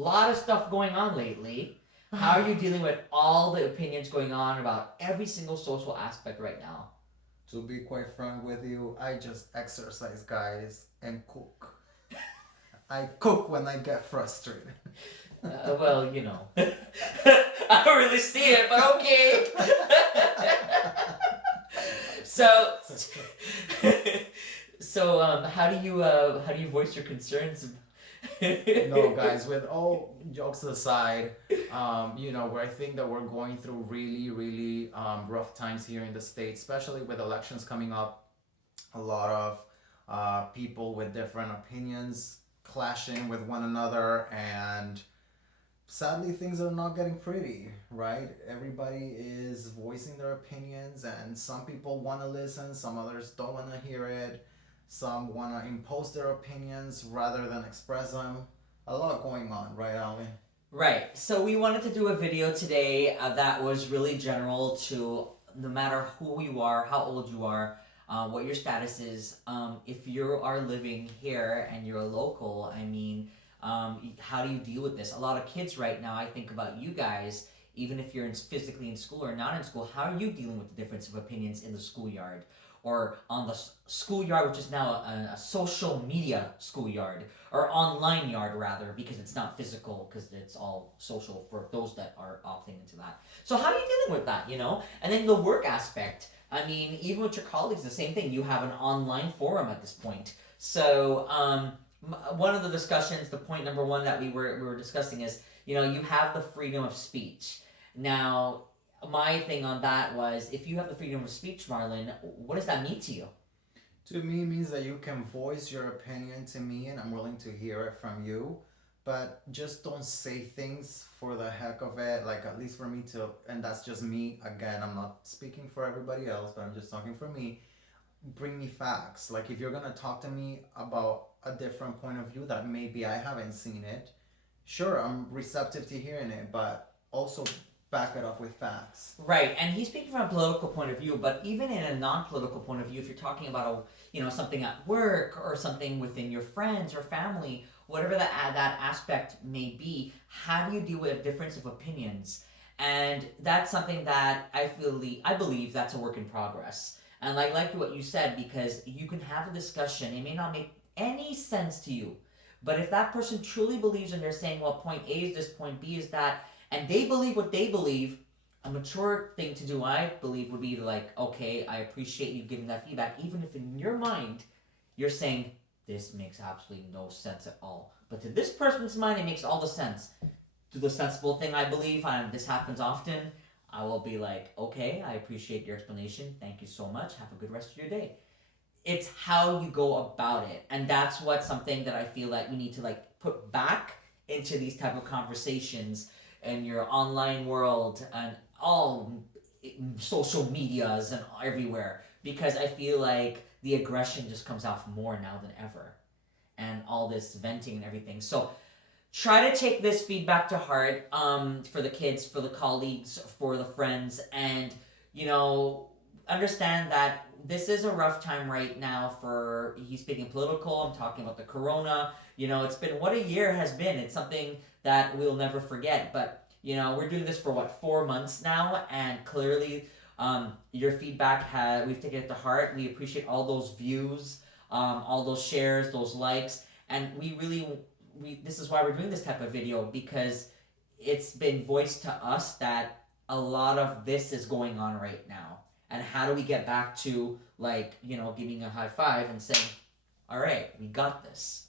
lot of stuff going on lately. How are you dealing with all the opinions going on about every single social aspect right now? To be quite frank with you, I just exercise, guys, and cook. I cook when I get frustrated. Well, I don't really see it, but okay. so, how do you voice your concerns? No, guys, with all jokes aside, where I think that we're going through really, really rough times here in the States, especially with elections coming up. A lot of people with different opinions clashing with one another, and sadly, things are not getting pretty, right? Everybody is voicing their opinions, and some people want to listen, some others don't want to hear it. Some want to impose their opinions rather than express them. A lot going on, right, Ali? Right. So we wanted to do a video today that was really general to no matter who you are, how old you are, what your status is. If you are living here and you're a local, I mean, how do you deal with this? A lot of kids right now, I think about you guys, even if you're physically in school or not in school, how are you dealing with the difference of opinions in the schoolyard? Or on the schoolyard, which is now a social media schoolyard, or online yard rather, because it's not physical, because it's all social for those that are opting into that. So how are you dealing with that, And then the work aspect. I mean, even with your colleagues, the same thing. You have an online forum at this point. So one of the discussions, the point number one that we were discussing is, you have the freedom of speech. Now, my thing on that was, if you have the freedom of speech, Marlon, what does that mean to you? To me, it means that you can voice your opinion to me, and I'm willing to hear it from you. But just don't say things for the heck of it. Like, at least for me to, and that's just me. Again, I'm not speaking for everybody else, but I'm just talking for me. Bring me facts. Like, if you're gonna talk to me about a different point of view that maybe I haven't seen it, sure, I'm receptive to hearing it, but also back it up with facts. Right, and he's speaking from a political point of view, but even in a non-political point of view, if you're talking about something at work or something within your friends or family, whatever that aspect may be, how do you deal with a difference of opinions? And that's something that I believe that's a work in progress. And I like what you said, because you can have a discussion. It may not make any sense to you, but if that person truly believes and they're saying, well, point A is this, point B is that, and they believe what they believe, a mature thing to do, I believe, would be to like, okay, I appreciate you giving that feedback, even if in your mind you're saying, this makes absolutely no sense at all. But to this person's mind, it makes all the sense. To the sensible thing, I believe, and this happens often, I will be like, okay, I appreciate your explanation. Thank you so much. Have a good rest of your day. It's how you go about it. And that's what something that I feel like we need to like put back into these type of conversations in your online world and all social medias and everywhere, because I feel like the aggression just comes out more now than ever, and all this venting and everything. So try to take this feedback to heart, for the kids, for the colleagues, for the friends, and understand that this is a rough time right now. For he's speaking political, I'm talking about the corona. It's been what a year has been. It's something that we'll never forget. But we're doing this for 4 months now, and clearly, your feedback we've taken it to heart. We appreciate all those views, all those shares, those likes, and this is why we're doing this type of video, because it's been voiced to us that a lot of this is going on right now. And how do we get back to, giving a high five and saying, all right, we got this.